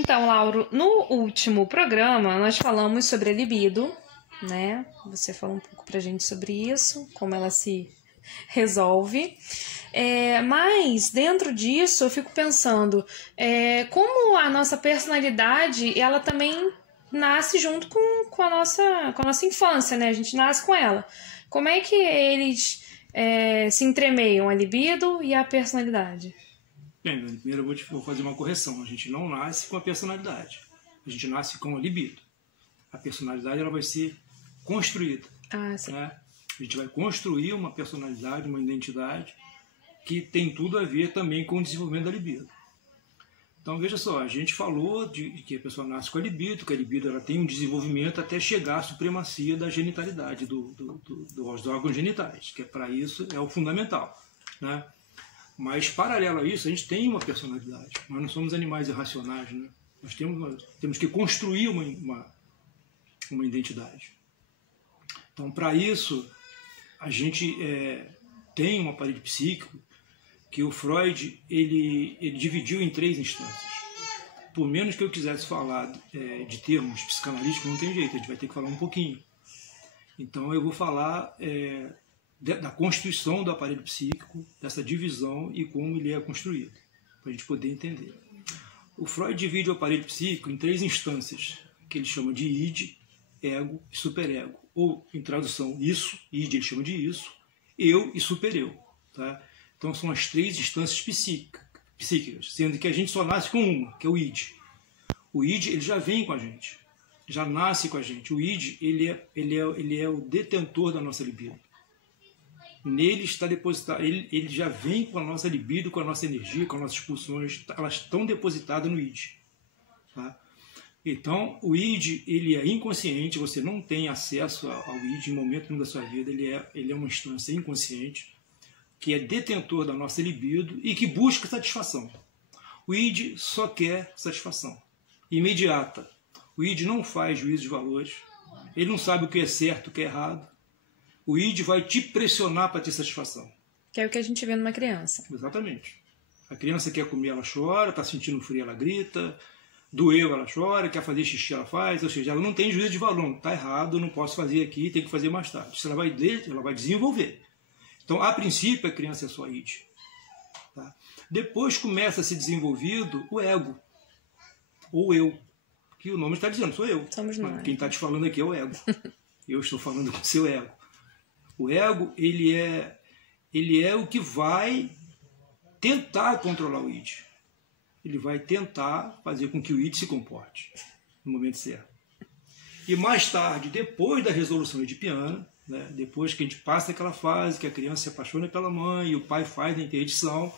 Então, Lauro, no último programa nós falamos sobre a libido, né? Você falou um pouco pra gente sobre isso, como ela se resolve. Mas dentro disso eu fico pensando como a nossa personalidade ela também nasce junto com a nossa infância, né? A gente nasce com ela. Como é que eles se entremeiam, a libido e a personalidade? Bem, primeiro eu vou fazer uma correção. A gente não nasce com a personalidade. A gente nasce com a libido. A personalidade ela vai ser construída. Sim. Né? A gente vai construir uma personalidade, uma identidade que tem tudo a ver também com o desenvolvimento da libido. Então veja só, a gente falou de que a pessoa nasce com a libido, que a libido ela tem um desenvolvimento até chegar à supremacia da genitalidade, dos órgãos genitais, que para isso é o fundamental, né? Mas, paralelo a isso, a gente tem uma personalidade. Nós não somos animais irracionais, né? Nós temos que construir uma identidade. Então, para isso, a gente tem um aparelho psíquico que o Freud ele dividiu em 3 instâncias. Por menos que eu quisesse falar de termos psicanalíticos, não tem jeito, a gente vai ter que falar um pouquinho. Então, eu vou falar da constituição do aparelho psíquico, dessa divisão e como ele é construído, para a gente poder entender. O Freud divide o aparelho psíquico em 3 instâncias, que ele chama de id, ego e superego. Ou, em tradução, isso, id ele chama de isso, eu e supereu. Tá? Então são as 3 instâncias psíquicas, sendo que a gente só nasce com uma, que é o id. O id ele já vem com a gente, já nasce com a gente. O id ele é o detentor da nossa libido. Nele está depositado, ele já vem com a nossa libido, com a nossa energia, com as nossas pulsões, elas estão depositadas no id. Tá? Então, o id ele é inconsciente, você não tem acesso ao id em momento nenhum da sua vida, ele é uma instância inconsciente, que é detentor da nossa libido e que busca satisfação. O id só quer satisfação imediata. O id não faz juízo de valores, ele não sabe o que é certo, o que é errado. O id vai te pressionar para ter satisfação. Que é o que a gente vê numa criança. Exatamente. A criança quer comer, ela chora, está sentindo frio, ela grita, doeu, ela chora, quer fazer xixi, ela faz, ou seja, ela não tem juízo de valor, está errado, não posso fazer aqui, tem que fazer mais tarde. Isso ela vai desenvolver. Então, a princípio, a criança é só id. Tá? Depois começa a ser desenvolvido o ego, ou eu, que o nome está dizendo, sou eu. Somos nós. Quem está te falando aqui é o ego. Eu estou falando com o seu ego. O ego, ele é o que vai tentar controlar o id. Ele vai tentar fazer com que o id se comporte no momento certo. E mais tarde, depois da resolução edipiana, né, depois que a gente passa aquela fase, que a criança se apaixona pela mãe e o pai faz a interdição,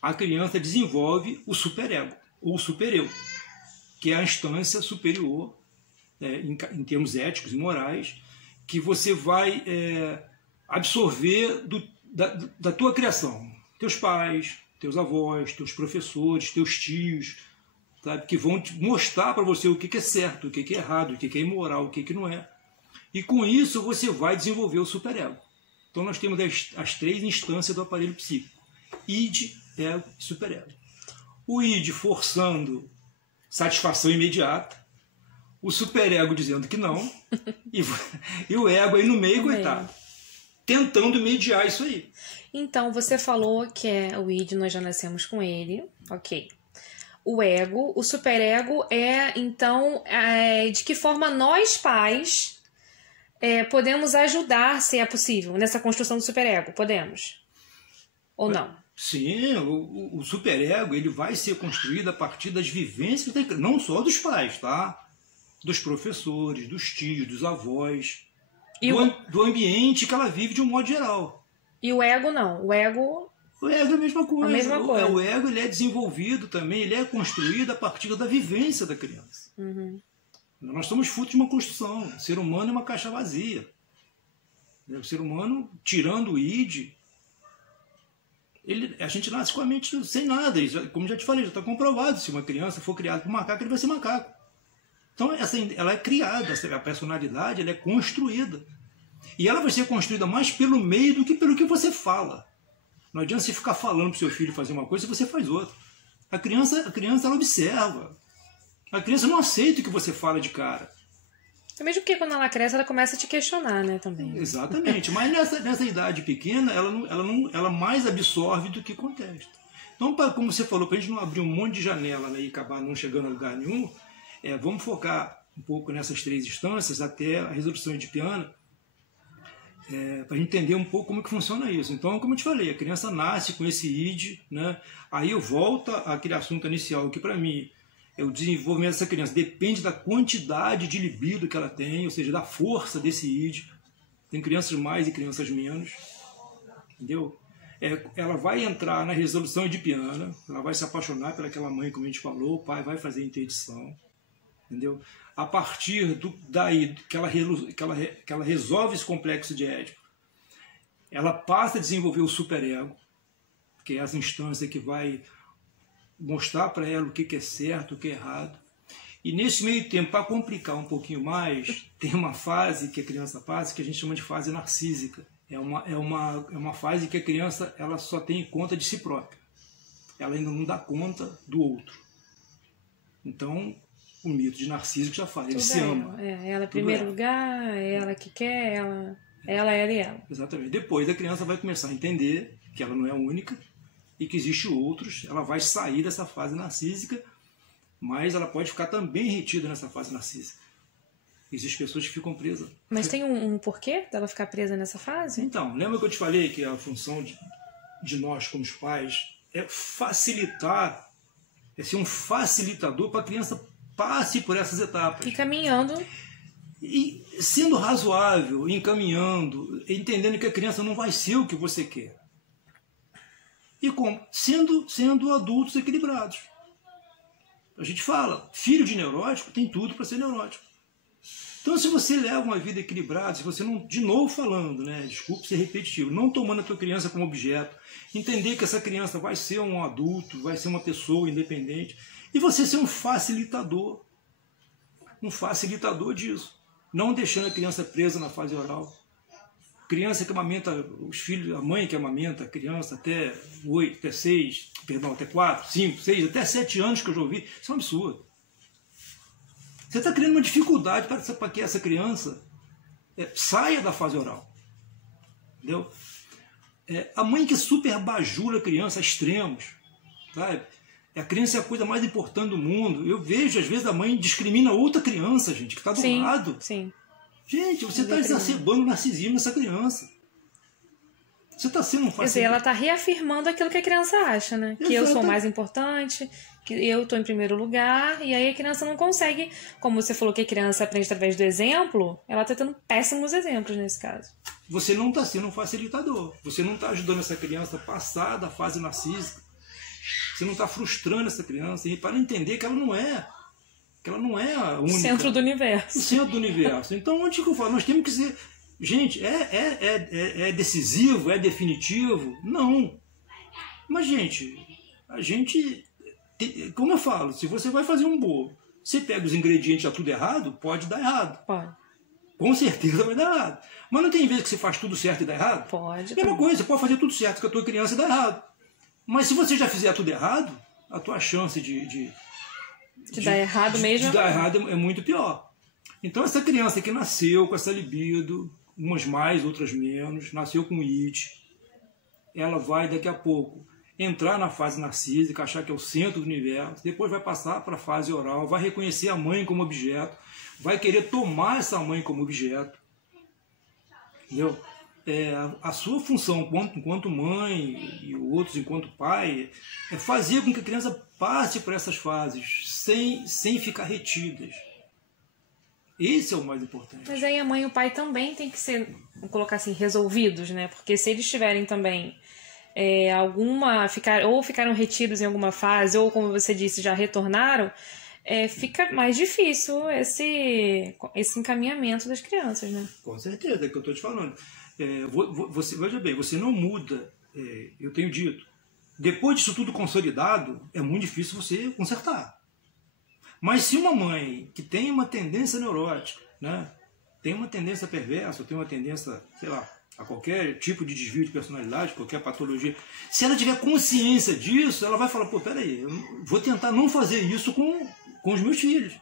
a criança desenvolve o superego, ou o supereu, que é a instância superior, em termos éticos e morais, que você vai absorver da tua criação. Teus pais, teus avós, teus professores, teus tios, sabe, que vão te mostrar para você o que é certo, o que é errado, o que é imoral, o que não é. E com isso você vai desenvolver o superego. Então nós temos as 3 instâncias do aparelho psíquico. Id, ego e superego. O id forçando satisfação imediata, o superego dizendo que não, e o ego aí no meio, coitado, tentando mediar isso aí. Então, você falou que o id, nós já nascemos com ele, ok. O ego, o superego então, de que forma nós, pais, podemos ajudar, se é possível, nessa construção do superego? Podemos? Ou não? Sim, o superego ele vai ser construído a partir das vivências, não só dos pais, tá? Dos professores, dos tios, dos avós, do ambiente que ela vive de um modo geral. E o ego não? O ego é a mesma coisa. A mesma coisa. O ego ele é desenvolvido também, ele é construído a partir da vivência da criança. Uhum. Nós somos fruto de uma construção. O ser humano é uma caixa vazia. O ser humano, tirando o id, a gente nasce com a mente sem nada. Como já te falei, já está comprovado. Se uma criança for criada por macaco, ele vai ser macaco. Então, ela é criada, a personalidade ela é construída. E ela vai ser construída mais pelo meio do que pelo que você fala. Não adianta você ficar falando para o seu filho fazer uma coisa e você faz outra. A criança ela observa. A criança não aceita o que você fala de cara. Mesmo porque quando ela cresce, ela começa a te questionar, né, também. Exatamente. Mas nessa idade pequena, ela mais absorve do que contesta. Então, como você falou, para a gente não abrir um monte de janela, né, e acabar não chegando a lugar nenhum, vamos focar um pouco nessas 3 instâncias até a resolução edipiana, para a gente entender um pouco como que funciona isso. Então, como eu te falei, a criança nasce com esse id, né? Aí eu volto àquele assunto inicial, que para mim o desenvolvimento dessa criança depende da quantidade de libido que ela tem, ou seja, da força desse id. Tem crianças mais e crianças menos, entendeu? Ela vai entrar na resolução edipiana, ela vai se apaixonar pelaquela mãe, como a gente falou, o pai vai fazer interdição, entendeu? A partir daí que ela resolve esse complexo de Édipo, ela passa a desenvolver o superego, que é essa instância que vai mostrar para ela o que é certo, o que é errado. E nesse meio tempo, para complicar um pouquinho mais, tem uma fase que a criança passa que a gente chama de fase narcísica. É uma fase que a criança ela só tem conta de si própria. Ela ainda não dá conta do outro. Então, o mito de Narciso já fala, ele se ama. Ela em primeiro lugar, é ela que quer, ela e ela. Exatamente. Depois a criança vai começar a entender que ela não é única e que existem outros. Ela vai sair dessa fase narcísica, mas ela pode ficar também retida nessa fase narcísica. Existem pessoas que ficam presas. Mas tem um porquê dela ficar presa nessa fase? Então, lembra que eu te falei que a função de nós como os pais é facilitar, é ser um facilitador para a criança passe por essas etapas. E caminhando. E sendo razoável, encaminhando, entendendo que a criança não vai ser o que você quer. E como? Sendo adultos equilibrados. A gente fala, filho de neurótico tem tudo para ser neurótico. Então, se você leva uma vida equilibrada, se você não, de novo falando, né, desculpe ser repetitivo, não tomando a tua criança como objeto, entender que essa criança vai ser um adulto, vai ser uma pessoa independente, e você ser um facilitador disso, não deixando a criança presa na fase oral. Criança que amamenta os filhos, a mãe que amamenta a criança até 4, 5, 6, até 7 anos que eu já ouvi, isso é um absurdo. Você está criando uma dificuldade para que essa criança saia da fase oral. Entendeu? A mãe que super bajula a criança a extremos, sabe? A criança é a coisa mais importante do mundo. Eu vejo, às vezes, a mãe discrimina outra criança, gente, que está do lado. Sim. Gente, você está exacerbando o narcisismo dessa criança. Você está sendo um facilitador. Quer dizer, ela está reafirmando aquilo que a criança acha, né? Que eu sou mais importante, que eu estou em primeiro lugar, e aí a criança não consegue, como você falou que a criança aprende através do exemplo, ela está tendo péssimos exemplos nesse caso. Você não está sendo um facilitador. Você não está ajudando essa criança a passar da fase narcísica. Você não está frustrando essa criança para entender que ela não é a única. O centro do universo. O centro do universo. Então, onde que eu falo? Nós temos que ser... Gente, é decisivo? É definitivo? Não. Mas, gente, a gente... Como eu falo, se você vai fazer um bolo, você pega os ingredientes já tudo errado, pode dar errado. Pode. Com certeza vai dar errado. Mas não tem vez que você faz tudo certo e dá errado? Pode. Mesma coisa, você pode fazer tudo certo com a tua criança e dá errado. Mas se você já fizer tudo errado, a tua chance de dar errado mesmo. De dar errado é muito pior. Então essa criança que nasceu com essa libido, umas mais, outras menos, nasceu com id, ela vai daqui a pouco entrar na fase narcísica, achar que é o centro do universo, depois vai passar para a fase oral, vai reconhecer a mãe como objeto, vai querer tomar essa mãe como objeto. Entendeu? A sua função enquanto mãe e outros enquanto pai é fazer com que a criança passe por essas fases sem ficar retidas. Esse é o mais importante. Mas aí a mãe e o pai também tem que ser, vamos colocar assim, resolvidos, né? Porque se eles tiverem também ficaram retidos em alguma fase, ou como você disse, já retornaram, fica mais difícil esse encaminhamento das crianças, né? Com certeza, é o que eu estou te falando. Veja bem, você não muda, eu tenho dito, depois disso tudo consolidado, é muito difícil você consertar. Mas se uma mãe que tem uma tendência neurótica, né, tem uma tendência perversa, tem uma tendência, sei lá, a qualquer tipo de desvio de personalidade, qualquer patologia, se ela tiver consciência disso, ela vai falar, pô, peraí, eu vou tentar não fazer isso com com os meus filhos.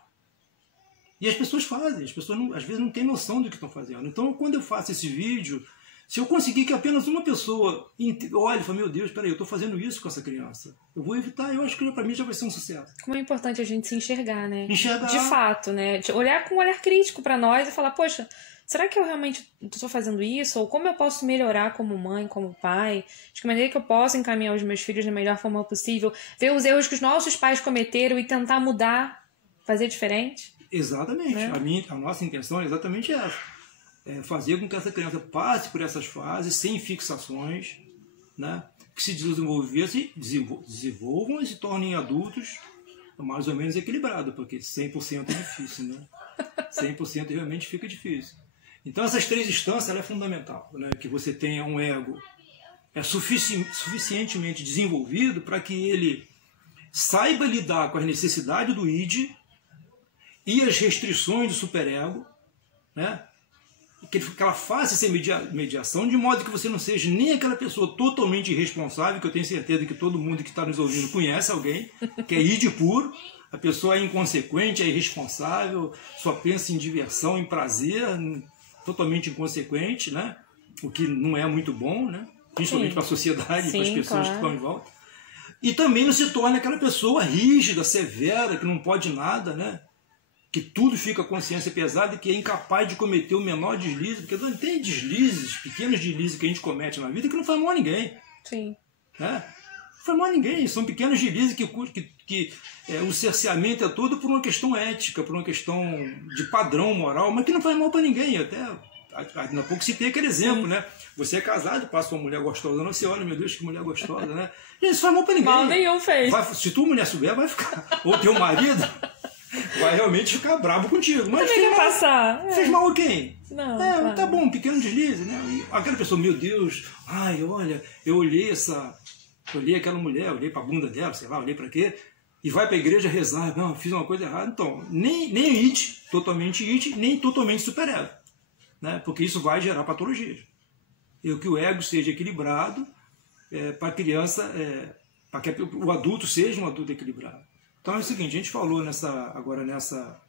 E as pessoas fazem, as pessoas às vezes não têm noção do que estão fazendo. Então, quando eu faço esse vídeo, se eu conseguir que apenas uma pessoa olhe e fale, meu Deus, peraí, eu estou fazendo isso com essa criança, eu vou evitar, eu acho que para mim já vai ser um sucesso. Como é importante a gente se enxergar, né? Enxergar. De fato, né? Olhar com um olhar crítico para nós e falar, poxa, será que eu realmente estou fazendo isso? Ou como eu posso melhorar como mãe, como pai? De que maneira que eu posso encaminhar os meus filhos da melhor forma possível? Ver os erros que os nossos pais cometeram e tentar mudar, fazer diferente? Exatamente. Né? A nossa intenção é exatamente essa. É fazer com que essa criança passe por essas fases sem fixações, né? Que se desenvolvam e se tornem adultos mais ou menos equilibrados, porque 100% é difícil, né? 100% realmente fica difícil. Então essas 3 instâncias ela é fundamental, né? Que você tenha um ego suficientemente desenvolvido para que ele saiba lidar com as necessidades do id e as restrições do superego, né? Que ela faça essa mediação de modo que você não seja nem aquela pessoa totalmente irresponsável, que eu tenho certeza que todo mundo que está nos ouvindo conhece alguém, que é id puro, a pessoa é inconsequente, é irresponsável, só pensa em diversão, em prazer, totalmente inconsequente, né? O que não é muito bom, né? Principalmente para a sociedade, para as pessoas que estão em volta. E também não se torna aquela pessoa rígida, severa, que não pode nada, né? Que tudo fica a consciência pesada e que é incapaz de cometer o menor deslize, porque tem deslizes, pequenos deslizes que a gente comete na vida que não faz mal a ninguém. Sim. Né? Não faz mal a ninguém, são pequenos deslizes que o cerceamento é todo por uma questão ética, por uma questão de padrão moral, mas que não faz mal para ninguém. Até há pouco citei aquele exemplo, sim, né? Você é casado, passa uma mulher gostosa, não, você olha, meu Deus, que mulher gostosa, né? E isso faz mal para ninguém. Mal nenhum fez. Se tua mulher souber, vai ficar. Ou teu marido vai realmente ficar brabo contigo. Mas fez mal a quem? Não, claro. Tá bom, um pequeno deslize, né? E aquela pessoa, meu Deus, ai, olha, eu olhei aquela mulher, olhei pra bunda dela, sei lá, olhei pra quê? E vai pra igreja rezar, não, fiz uma coisa errada. Então, nem it, nem totalmente superego, né? Porque isso vai gerar patologias. E que o ego seja equilibrado para a criança, para que o adulto seja um adulto equilibrado. Então é o seguinte, a gente falou nessa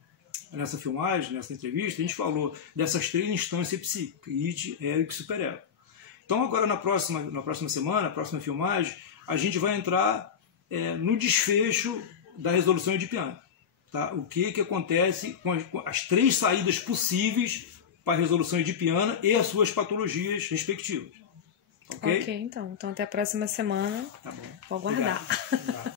filmagem, nessa entrevista, a gente falou dessas 3 instâncias psíquicas, id, ego e superego. Então agora na próxima semana, na próxima filmagem, a gente vai entrar no desfecho da resolução edipiana. Tá? O que acontece com as 3 saídas possíveis para a resolução edipiana e as suas patologias respectivas. Ok? Ok, então até a próxima semana. Tá bom. Vou aguardar. Obrigado.